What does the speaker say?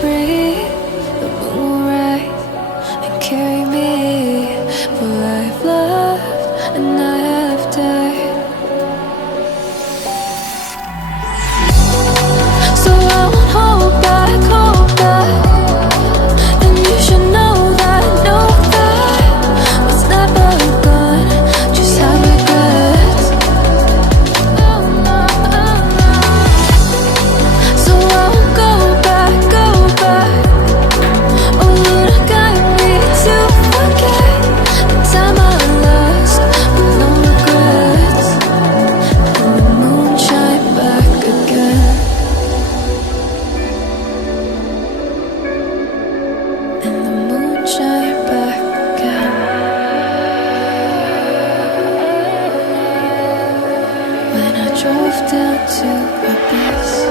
breathe, the moon will rise and carry me. For I've loved and I have died. So I won't hold back, hold back. And you should know that what's never gone just have regrets. Oh no, oh no. So I won't go back, go back. Oh Lord, guide me to forget the time I lost with no regrets. And the moon shine back again. And the moon shine back again. When I drove down to abyss.